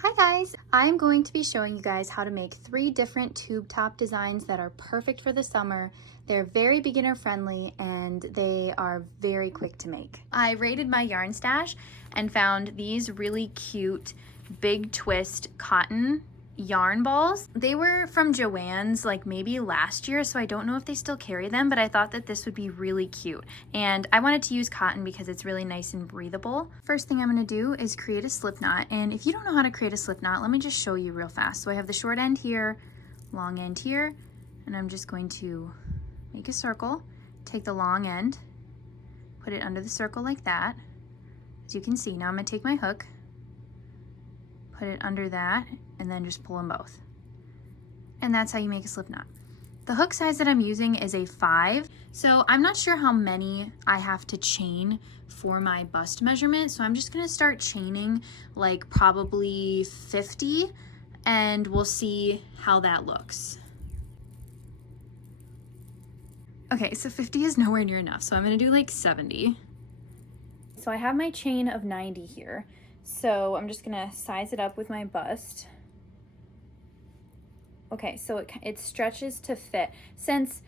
Hi guys! I'm going to be showing you guys how to make 3 different tube top designs that are perfect for the summer. They're very beginner friendly and they are very quick to make. I raided my yarn stash and found these really cute big twist cotton yarn balls. They were from Joanns like maybe last year, so I don't know if they still carry them, but I thought that this would be really cute. And I wanted to use cotton because it's really nice and breathable. First thing I'm gonna do is create a slip knot. And if you don't know how to create a slip knot, let me just show you real fast. So I have the short end here, long end here, and I'm just going to make a circle, take the long end, put it under the circle like that. As you can see, now I'm gonna take my hook, put it under that, and then just pull them both. And that's how you make a slip knot. The hook size that I'm using is a 5. So I'm not sure how many I have to chain for my bust measurement. So I'm just gonna start chaining like probably 50 and we'll see how that looks. Okay, so 50 is nowhere near enough. So I'm gonna do like 70. So I have my chain of 90 here. So I'm just gonna size it up with my bust. Okay, so it stretches to fit. Since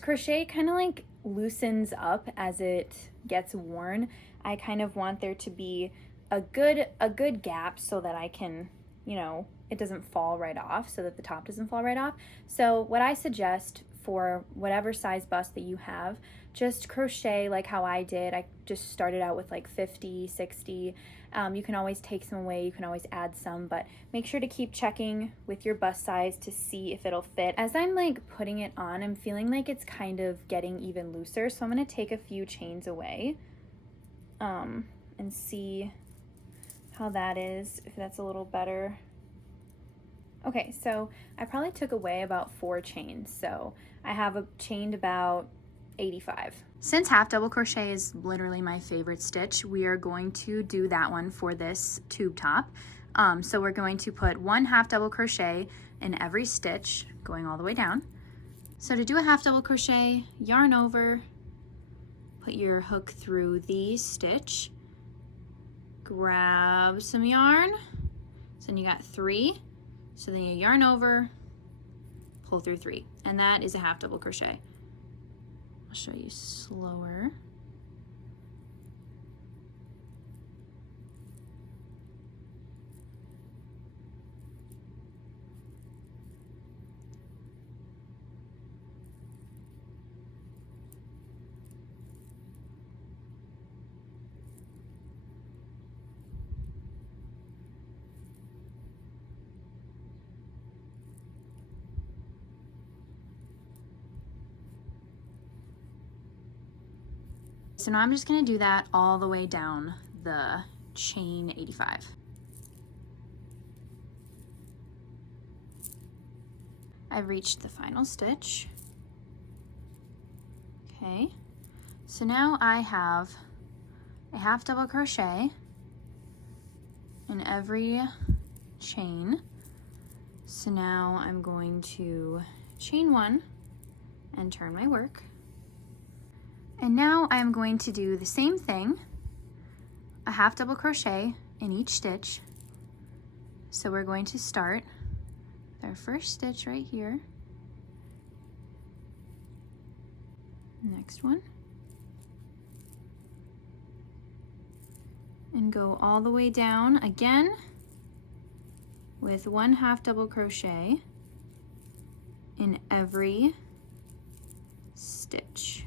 crochet kind of like loosens up as it gets worn, I kind of want there to be a good gap so that I can, you know, it doesn't fall right off, so that the top doesn't fall right off. So what I suggest for whatever size bust that you have, just crochet like how I did. I just started out with like 50, 60. You can always take some away, you can always add some, but make sure to keep checking with your bust size to see if it'll fit. As I'm like putting it on, I'm feeling like it's kind of getting even looser, so I'm gonna take a few chains away and see how that is, if that's a little better. Okay, so I probably took away about 4 chains, so I have chained about 85. Since half double crochet is literally my favorite stitch, we are going to do that one for this tube top. So we're going to put 1 half double crochet in every stitch going all the way down. So to do a half double crochet, yarn over, put your hook through the stitch, grab some yarn, so then you got 3, so then you yarn over, pull through 3, and that is a half double crochet. I'll show you slower. So now I'm just gonna do that all the way down the chain 85. I've reached the final stitch. Okay, so now I have a half double crochet in every chain. So now I'm going to chain 1 and turn my work. And now I'm going to do the same thing, a half double crochet in each stitch. So we're going to start with our first stitch right here. Next one. And go all the way down again with 1 half double crochet in every stitch.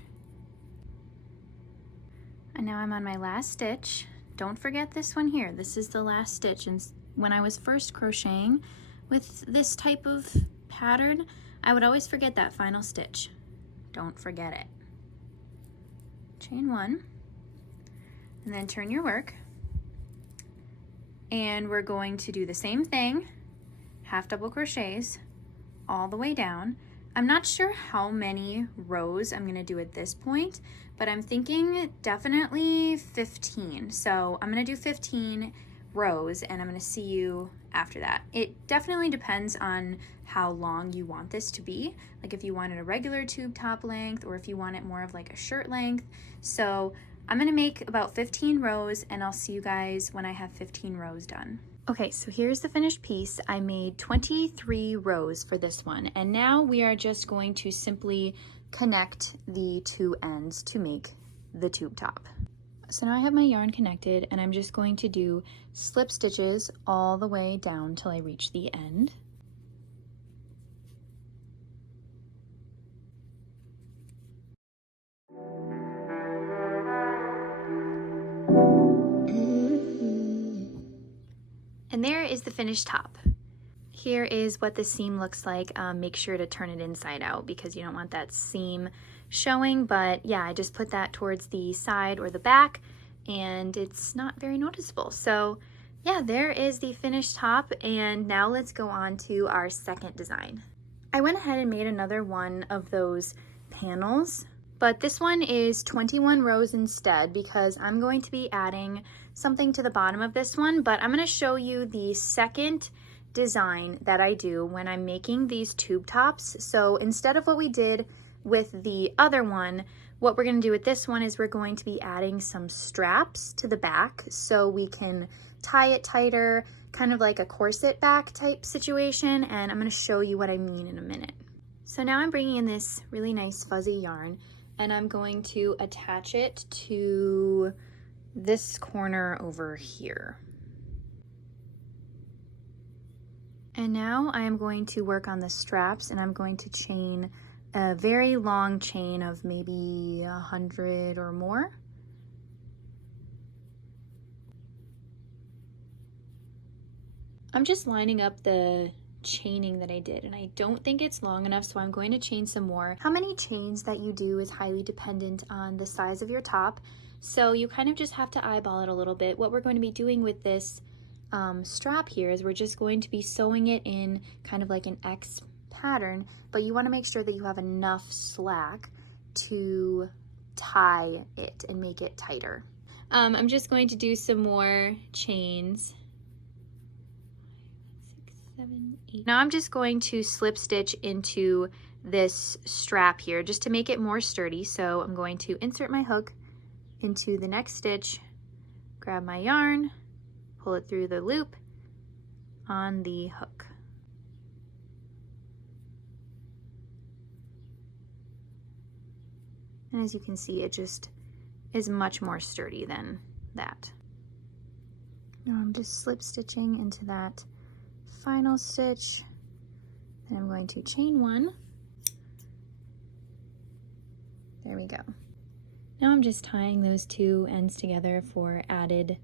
And now I'm on my last stitch. Don't forget this one here. This is the last stitch. And when I was first crocheting with this type of pattern, I would always forget that final stitch. Don't forget it. Chain 1, and then turn your work. And we're going to do the same thing, half double crochets all the way down. I'm not sure how many rows I'm gonna do at this point, but I'm thinking definitely 15. So I'm gonna do 15 rows and I'm gonna see you after that. It definitely depends on how long you want this to be. Like if you wanted a regular tube top length or if you want it more of like a shirt length. So I'm gonna make about 15 rows and I'll see you guys when I have 15 rows done. Okay, so here's the finished piece. I made 23 rows for this one, and now we are just going to simply connect the two ends to make the tube top. So now I have my yarn connected, and I'm just going to do slip stitches all the way down till I reach the end. And there is the finished top. Here is what the seam looks like. Make sure to turn it inside out because you don't want that seam showing, but yeah, I just put that towards the side or the back and it's not very noticeable. So yeah, there is the finished top, and now let's go on to our second design. I went ahead and made another one of those panels, but this one is 21 rows instead because I'm going to be adding something to the bottom of this one, but I'm going to show you the second design that I do when I'm making these tube tops. So instead of what we did with the other one, what we're going to do with this one is we're going to be adding some straps to the back so we can tie it tighter, kind of like a corset back type situation, and I'm going to show you what I mean in a minute. So now I'm bringing in this really nice fuzzy yarn and I'm going to attach it to this corner over here. And now I am going to work on the straps, and I'm going to chain a very long chain of maybe 100 or more. I'm just lining up the chaining that I did, and I don't think it's long enough, so I'm going to chain some more. How many chains that you do is highly dependent on the size of your top, so you kind of just have to eyeball it a little bit. What we're going to be doing with this strap here is we're just going to be sewing it in kind of like an X pattern, but you want to make sure that you have enough slack to tie it and make it tighter. I'm just going to do some more chains. 6, 7, 8. Now I'm just going to slip stitch into this strap here just to make it more sturdy. So I'm going to insert my hook into the next stitch, grab my yarn, pull it through the loop on the hook. And as you can see, it just is much more sturdy than that. Now I'm just slip stitching into that final stitch. Then I'm going to chain one. There we go. Now I'm just tying those two ends together for added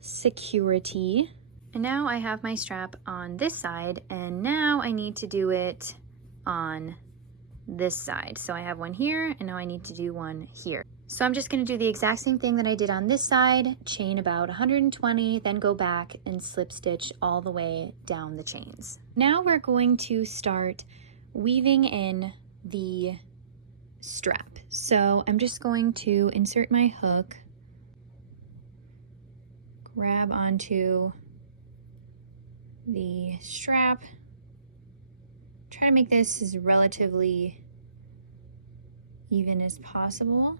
security. And now I have my strap on this side, and now I need to do it on this side. So I have one here, and now I need to do one here. So I'm just going to do the exact same thing that I did on this side, chain about 120, then go back and slip stitch all the way down the chains. Now we're going to start weaving in the strap. So I'm just going to insert my hook, grab onto the strap, try to make this as relatively even as possible.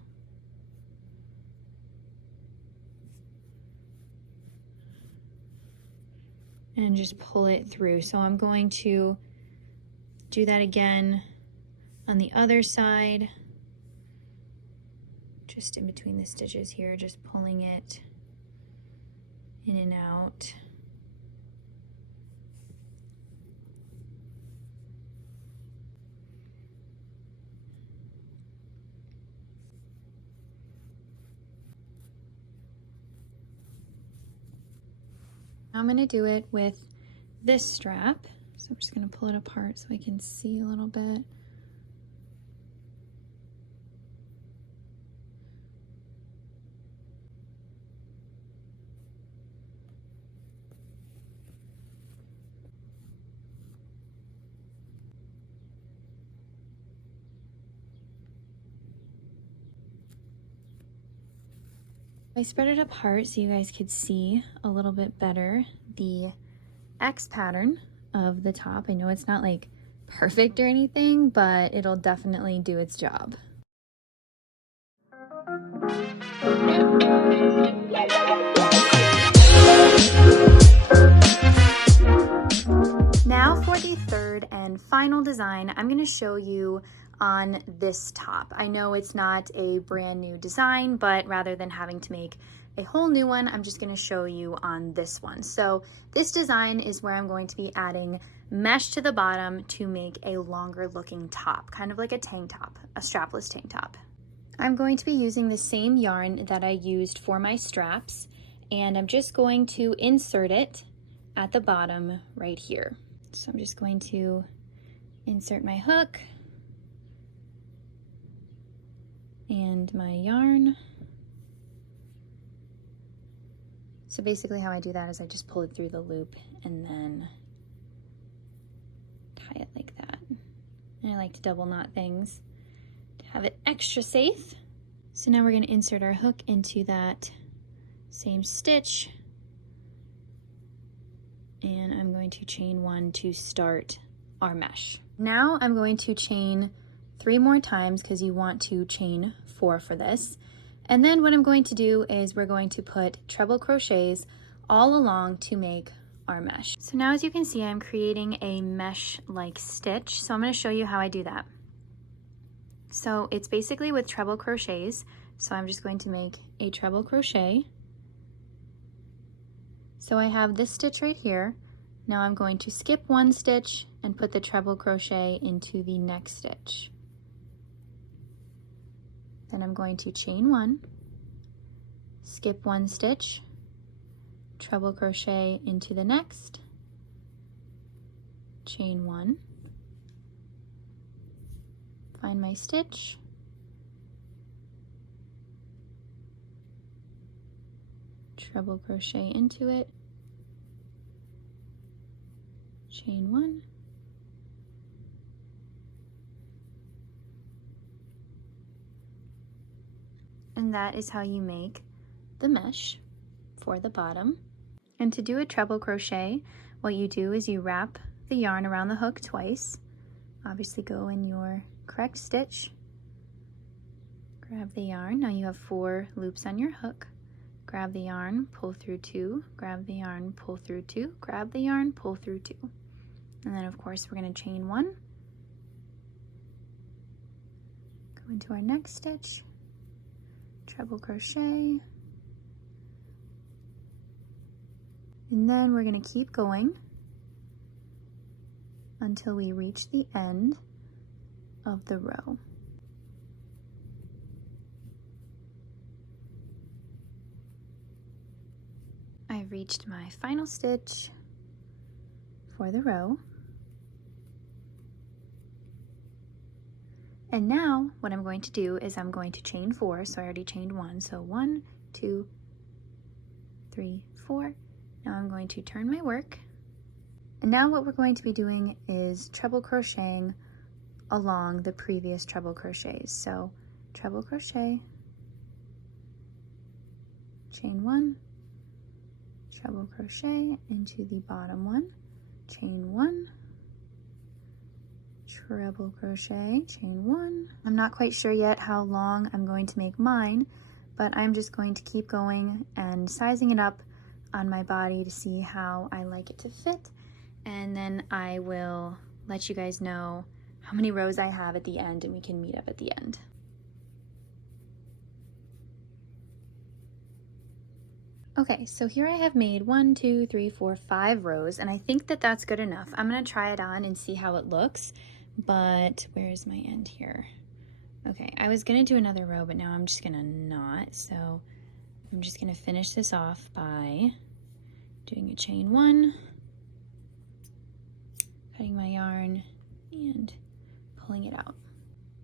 And just pull it through. So I'm going to do that again on the other side, just in between the stitches here, just pulling it in and out. Now I'm going to do it with this strap. So I'm just going to pull it apart so I can see a little bit. I spread it apart so you guys could see a little bit better the X pattern of the top. I know it's not like perfect or anything, but it'll definitely do its job. for the third and final design, I'm going to show you on this top. I know it's not a brand new design, but rather than having to make a whole new one, I'm just going to show you on this one. So this design is where I'm going to be adding mesh to the bottom to make a longer looking top, kind of like a tank top, a strapless tank top. I'm going to be using the same yarn that I used for my straps, and I'm just going to insert it at the bottom right here. So I'm just going to insert my hook and my yarn. So basically how I do that is I just pull it through the loop and then tie it like that. And I like to double knot things to have it extra safe. So now we're going to insert our hook into that same stitch, and I'm going to chain 1 to start our mesh. Now I'm going to chain 3 more times because you want to chain 4 for this. And then what I'm going to do is we're going to put treble crochets all along to make our mesh. So now as you can see, I'm creating a mesh-like stitch. So I'm going to show you how I do that. So it's basically with treble crochets. So I'm just going to make a treble crochet. So I have this stitch right here. Now I'm going to skip 1 stitch and put the treble crochet into the next stitch. Then I'm going to chain 1, skip 1 stitch, treble crochet into the next, chain 1, find my stitch, treble crochet into it, chain 1, and that is how you make the mesh for the bottom. And to do a treble crochet, what you do is you wrap the yarn around the hook twice. Obviously go in your correct stitch, grab the yarn. Now you have 4 loops on your hook. Grab the yarn, pull through 2, grab the yarn, pull through 2, grab the yarn, pull through 2. And then of course we're going to chain 1, go into our next stitch, treble crochet, and then we're going to keep going until we reach the end of the row. I've reached my final stitch for the row. And now what I'm going to do is I'm going to chain 4. So I already chained 1. So 1, 2, 3, 4. Now I'm going to turn my work. And now what we're going to be doing is treble crocheting along the previous treble crochets. So treble crochet, chain 1, treble crochet into the bottom one, chain 1, treble crochet, chain 1. I'm not quite sure yet how long I'm going to make mine, but I'm just going to keep going and sizing it up on my body to see how I like it to fit, and then I will let you guys know how many rows I have at the end, and we can meet up at the end. Okay, so here I have made 1, 2, 3, 4, 5 rows, and I think that that's good enough. I'm gonna try it on and see how it looks, but where's my end here? Okay, I was gonna do another row, but now I'm just gonna not, so I'm just gonna finish this off by doing a chain 1, cutting my yarn, and pulling it out.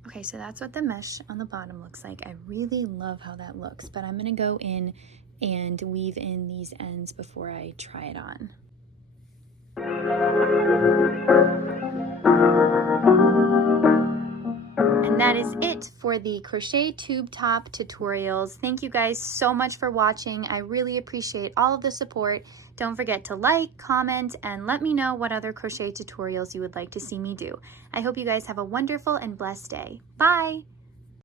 Okay, so that's what the mesh on the bottom looks like. I really love how that looks, but I'm gonna go in and weave in these ends before I try it on. And that is it for the crochet tube top tutorials. Thank you guys so much for watching. I really appreciate all of the support. Don't forget to like, comment, and let me know what other crochet tutorials you would like to see me do. I hope you guys have a wonderful and blessed day. Bye!